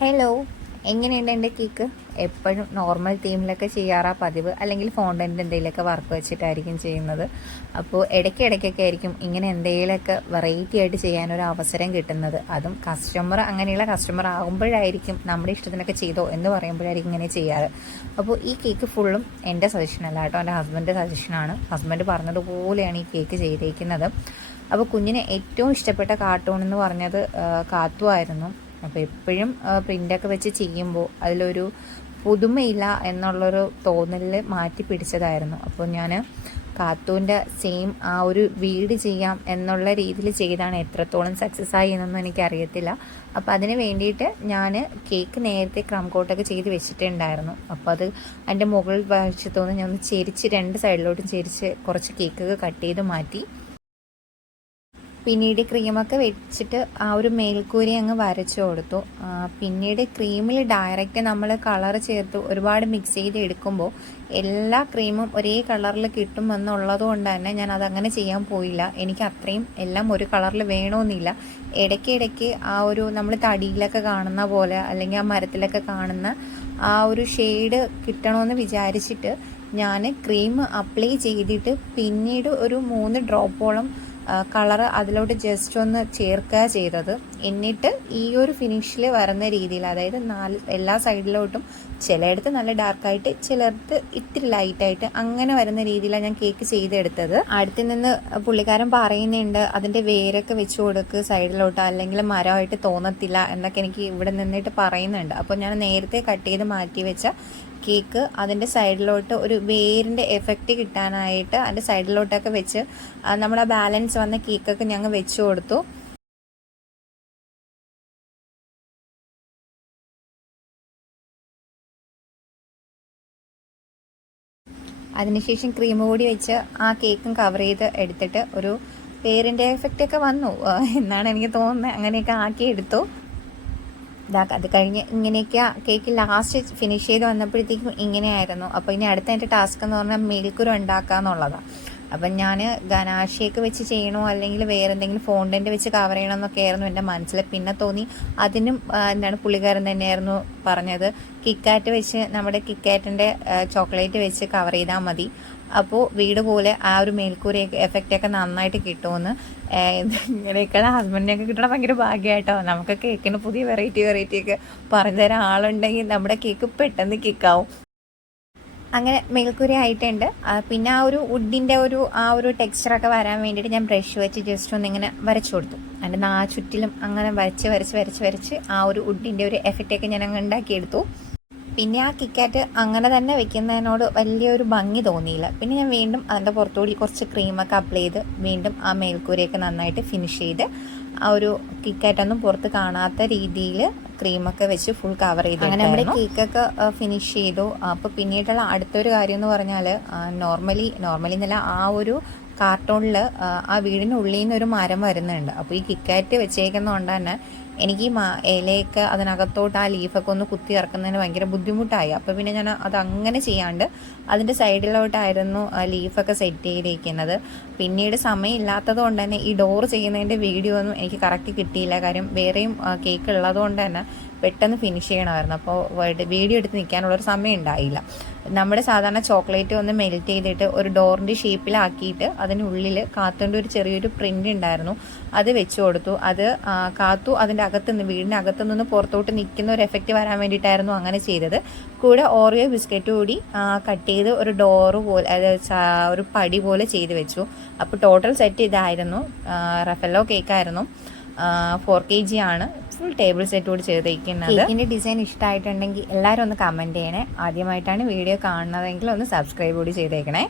Hello, എങ്ങനെയുണ്ട് എൻ്റെ cake? എപ്പോഴും നോർമൽ തീമിലൊക്കെ ചെയ്യാറാ പതിവ്, അല്ലെങ്കിൽ ഫോണ്ടൻ്റ് എന്തെങ്കിലുമൊക്കെ വർക്ക് വെച്ചിട്ടായിരിക്കും ചെയ്യുന്നത്. അപ്പോൾ ഇടയ്ക്കിടയ്ക്കൊക്കെ ആയിരിക്കും ഇങ്ങനെ എന്തെങ്കിലുമൊക്കെ വെറൈറ്റി ആയിട്ട് ചെയ്യാനൊരു അവസരം കിട്ടുന്നത്. അതും അങ്ങനെയുള്ള കസ്റ്റമർ ആകുമ്പോഴായിരിക്കും നമ്മുടെ ഇഷ്ടത്തിനൊക്കെ ചെയ്തോ എന്ന് പറയുമ്പോഴായിരിക്കും ഇങ്ങനെ ചെയ്യാറ്. അപ്പോൾ ഈ കേക്ക് ഫുള്ളും എൻ്റെ സജഷനല്ല കേട്ടോ, എൻ്റെ ഹസ്ബൻഡ് സജഷനാണ്. ഹസ്ബൻഡ് പറഞ്ഞതുപോലെയാണ് ഈ കേക്ക് ചെയ്തേക്കുന്നത്. അപ്പോൾ കുഞ്ഞിന് ഏറ്റവും ഇഷ്ടപ്പെട്ട കാർട്ടൂൺ എന്ന് പറഞ്ഞത് കാത്തു ആയിരുന്നു. അപ്പോൾ എപ്പോഴും പ്രിൻ്റൊക്കെ വെച്ച് ചെയ്യുമ്പോൾ അതിലൊരു പുതുമയില്ല എന്നുള്ളൊരു തോന്നലിൽ മാറ്റി പിടിച്ചതായിരുന്നു. അപ്പോൾ ഞാൻ കാത്തൂൻ്റെ സെയിം ആ ഒരു വീട് ചെയ്യാം എന്നുള്ള രീതിയിൽ ചെയ്താണ്. എത്രത്തോളം സക്സസ് ആയി എന്നൊന്നും എനിക്കറിയത്തില്ല. അപ്പോൾ അതിന് വേണ്ടിയിട്ട് ഞാൻ കേക്ക് നേരത്തെ ക്രം കോട്ടൊക്കെ ചെയ്ത് വെച്ചിട്ടുണ്ടായിരുന്നു. അപ്പോൾ അത് അതിൻ്റെ മുകൾ വശത്തുനിന്ന് ഞാൻ ചെരിച്ച് രണ്ട് സൈഡിലോട്ടും ചെരിച്ച് കുറച്ച് കേക്കൊക്കെ കട്ട് ചെയ്ത് മാറ്റി. പിന്നീട് ക്രീമൊക്കെ വെച്ചിട്ട് ആ ഒരു മേൽക്കൂരി അങ്ങ് വരച്ചു കൊടുത്തു. പിന്നീട് ക്രീമിൽ ഡയറക്റ്റ് നമ്മൾ കളർ ചേർത്ത് ഒരുപാട് മിക്സ് ചെയ്ത് എടുക്കുമ്പോൾ എല്ലാ ക്രീമും ഒരേ കളറിൽ കിട്ടുമെന്നുള്ളത് കൊണ്ട് തന്നെ ഞാൻ അതങ്ങനെ ചെയ്യാൻ പോയില്ല. എനിക്ക് അത്രയും എല്ലാം ഒരു കളറിൽ വേണമെന്നില്ല. ഇടയ്ക്കിടയ്ക്ക് ആ ഒരു നമ്മൾ തടിയിലൊക്കെ കാണുന്ന പോലെ അല്ലെങ്കിൽ ആ മരത്തിലൊക്കെ കാണുന്ന ആ ഒരു ഷെയ്ഡ് കിട്ടണമെന്ന് വിചാരിച്ചിട്ട് ഞാൻ ക്രീം അപ്ലൈ ചെയ്തിട്ട് പിന്നീട് ഒരു 3 ഡ്രോപ്പോളം കളറ് അതിലോട്ട് ജസ്റ്റ് ഒന്ന് ചേർക്കുക ചെയ്തത്. എന്നിട്ട് ഈ ഒരു ഫിനിഷിൽ വരുന്ന രീതിയിൽ, അതായത് എല്ലാ സൈഡിലോട്ടും ചിലയിടത്ത് നല്ല ഡാർക്കായിട്ട് ചിലയിടത്ത് ഇത്തിരി ലൈറ്റായിട്ട് അങ്ങനെ വരുന്ന രീതിയിലാണ് ഞാൻ കേക്ക് ചെയ്തെടുത്തത്. അടുത്ത് നിന്ന് പുള്ളിക്കാരൻ പറയുന്നുണ്ട് അതിൻ്റെ വേരൊക്കെ വെച്ച് കൊടുക്ക് സൈഡിലോട്ട്, അല്ലെങ്കിൽ മരമായിട്ട് തോന്നത്തില്ല എന്നൊക്കെ എനിക്ക് ഇവിടെ നിന്നിട്ട് പറയുന്നുണ്ട്. അപ്പോൾ ഞാൻ നേരത്തെ കട്ട് ചെയ്ത് മാറ്റി വെച്ച കേക്ക് അതിൻ്റെ സൈഡിലോട്ട് ഒരു വേരിൻ്റെ എഫക്റ്റ് കിട്ടാനായിട്ട് അതിൻ്റെ സൈഡിലോട്ടൊക്കെ വെച്ച് നമ്മുടെ ബാലൻസ് വന്ന കേക്കൊക്കെ ഞങ്ങൾ വെച്ച് കൊടുത്തു. അതിനുശേഷം ക്രീം കൂടി വെച്ച് ആ കേക്കും കവർ ചെയ്ത് എടുത്തിട്ട് ഒരു വേരിൻ്റെ എഫക്റ്റൊക്കെ വന്നു എന്നാണ് എനിക്ക് തോന്നുന്നത്. അങ്ങനെയൊക്കെ ആക്കി എടുത്തു. അത് കഴിഞ്ഞ് ഇങ്ങനെയൊക്കെ കേക്ക് ലാസ്റ്റ് ഫിനിഷ് ചെയ്ത് വന്നപ്പോഴത്തേക്കും ഇങ്ങനെയായിരുന്നു. അപ്പോൾ ഇനി അടുത്ത എൻ്റെ ടാസ്ക് എന്ന് പറഞ്ഞാൽ മേൽക്കുരു ഉണ്ടാക്കുക എന്നുള്ളതാണ്. അപ്പം ഞാൻ ഗനാഷയൊക്കെ വെച്ച് ചെയ്യണോ അല്ലെങ്കിൽ വേറെ എന്തെങ്കിലും ഫോണ്ടൻ്റ് വെച്ച് കവർ ചെയ്യണമെന്നൊക്കെ ആയിരുന്നു എൻ്റെ മനസ്സിൽ. പിന്നെ തോന്നി അതിനും പുള്ളിക്കാരൻ തന്നെയായിരുന്നു പറഞ്ഞത്, കിക്കാറ്റ് വെച്ച് നമ്മുടെ കിക്കാറ്റിൻ്റെ ചോക്ലേറ്റ് വെച്ച് കവർ ചെയ്താൽ മതി, അപ്പോൾ വീട് പോലെ ആ ഒരു മേൽക്കൂര എഫക്റ്റൊക്കെ നന്നായിട്ട് കിട്ടുമെന്ന്. ഇങ്ങനെയൊക്കെയുള്ള ഹസ്ബൻഡിനെയൊക്കെ കിട്ടണം ഭയങ്കര ഭാഗ്യമായിട്ടോ. നമുക്ക് കേക്കിന് പുതിയ വെറൈറ്റി ഒക്കെ പറഞ്ഞു തരാൻ ആളുണ്ടെങ്കിൽ നമ്മുടെ കേക്ക് പെട്ടെന്ന് കിക്കാവും. അങ്ങനെ മേൽക്കൂര ആയിട്ടുണ്ട്. പിന്നെ ആ ഒരു വുഡിൻ്റെ ആ ഒരു ടെക്സ്ചറൊക്കെ വരാൻ വേണ്ടിയിട്ട് ഞാൻ ബ്രഷ് വെച്ച് ജസ്റ്റ് ഒന്നിങ്ങനെ വരച്ചു കൊടുത്തു. അതിൻ്റെ ചുറ്റിലും അങ്ങനെ വരച്ച് ആ ഒരു വുഡിൻ്റെ ഒരു എഫക്റ്റൊക്കെ ഞാൻ അങ്ങ് ഉണ്ടാക്കിയെടുത്തു. പിന്നെ ആ കിക്കാറ്റ് അങ്ങനെ തന്നെ വെക്കുന്നതിനോട് വലിയൊരു ഭംഗി തോന്നിയില്ല. പിന്നെ ഞാൻ വീണ്ടും അതിൻ്റെ പുറത്തുകൂടി കുറച്ച് ക്രീമൊക്കെ അപ്ലൈ ചെയ്ത് വീണ്ടും ആ മേൽക്കൂരയൊക്കെ നന്നായിട്ട് ഫിനിഷ് ചെയ്ത് ആ ഒരു കിക്കാറ്റൊന്നും പുറത്ത് കാണാത്ത രീതിയിൽ ക്രീമൊക്കെ വെച്ച് ഫുൾ കവർ ചെയ്ത് അങ്ങനെ നമ്മുടെ കേക്കൊക്കെ ഫിനിഷ് ചെയ്തു. അപ്പോൾ പിന്നീടുള്ള അടുത്തൊരു കാര്യം എന്ന് പറഞ്ഞാൽ നോർമലി എന്നല്ല, ആ ഒരു കാർട്ടൂണിൽ ആ വീടിനുള്ളിൽ നിന്ന് ഒരു മരം വരുന്നുണ്ട്. അപ്പോൾ ഈ കിക്കാറ്റ് വെച്ചേക്കുന്നതുകൊണ്ട് തന്നെ എനിക്ക് ഈ ഇലയൊക്കെ അതിനകത്തോട്ട് ആ ലീഫൊക്കെ ഒന്ന് കുത്തി ഇറക്കുന്നതിന് ഭയങ്കര ബുദ്ധിമുട്ടായി. അപ്പോൾ പിന്നെ ഞാൻ അതങ്ങനെ ചെയ്യാണ്ട് അതിൻ്റെ സൈഡിലോട്ടായിരുന്നു ലീഫൊക്കെ സെറ്റ് ചെയ്തിരിക്കുന്നത്. പിന്നീട് സമയമില്ലാത്തത് കൊണ്ട് തന്നെ ഈ ഡോർ ചെയ്യുന്നതിൻ്റെ വീഡിയോ ഒന്നും എനിക്ക് കറക്റ്റ് കിട്ടിയില്ല. കാര്യം വേറെയും കേക്ക് ഉള്ളത് കൊണ്ട് തന്നെ പെട്ടെന്ന് ഫിനിഷ് ചെയ്യണമായിരുന്നു. അപ്പോൾ വീഡിയോ എടുത്ത് നിൽക്കാനുള്ളൊരു സമയം ഉണ്ടായില്ല. നമ്മുടെ സാധാരണ ചോക്ലേറ്റ് ഒന്ന് മെൽറ്റ് ചെയ്തിട്ട് ഒരു ഡോറിൻ്റെ ഷേപ്പിലാക്കിയിട്ട് അതിനുള്ളിൽ കാത്തുൻ്റെ ഒരു ചെറിയൊരു പ്രിൻ്റ് ഉണ്ടായിരുന്നു, അത് വെച്ച് കൊടുത്തു. അത് കാത്തു അതിൻ്റെ വീടിൻ്റെ അകത്തുനിന്ന് പുറത്തോട്ട് നിൽക്കുന്ന ഒരു എഫക്റ്റ് വരാൻ വേണ്ടിയിട്ടായിരുന്നു അങ്ങനെ ചെയ്തത്. കൂടെ ഓറിയോ ബിസ്ക്കറ്റ് കൂടി കട്ട് ചെയ്ത് ഒരു ഡോറ് പോലെ, അതായത് ഒരു പടി പോലെ ചെയ്ത് വെച്ചു. അപ്പോൾ ടോട്ടൽ സെറ്റ് ഇതായിരുന്നു. റഫല്ലോ കേക്കായിരുന്നു. 4 kg ആണ്. ഫുൾ ടേബിൾ സെറ്റ് കൂടി ചെയ്തേക്കുന്നത്. കേക്കിൻ്റെ ഡിസൈൻ ഇഷ്ടമായിട്ടുണ്ടെങ്കിൽ എല്ലാവരും ഒന്ന് കമൻറ്റ് ചെയ്യണേ. ആദ്യമായിട്ടാണ് വീഡിയോ കാണുന്നതെങ്കിൽ ഒന്ന് സബ്സ്ക്രൈബ് കൂടി ചെയ്തേക്കണേ.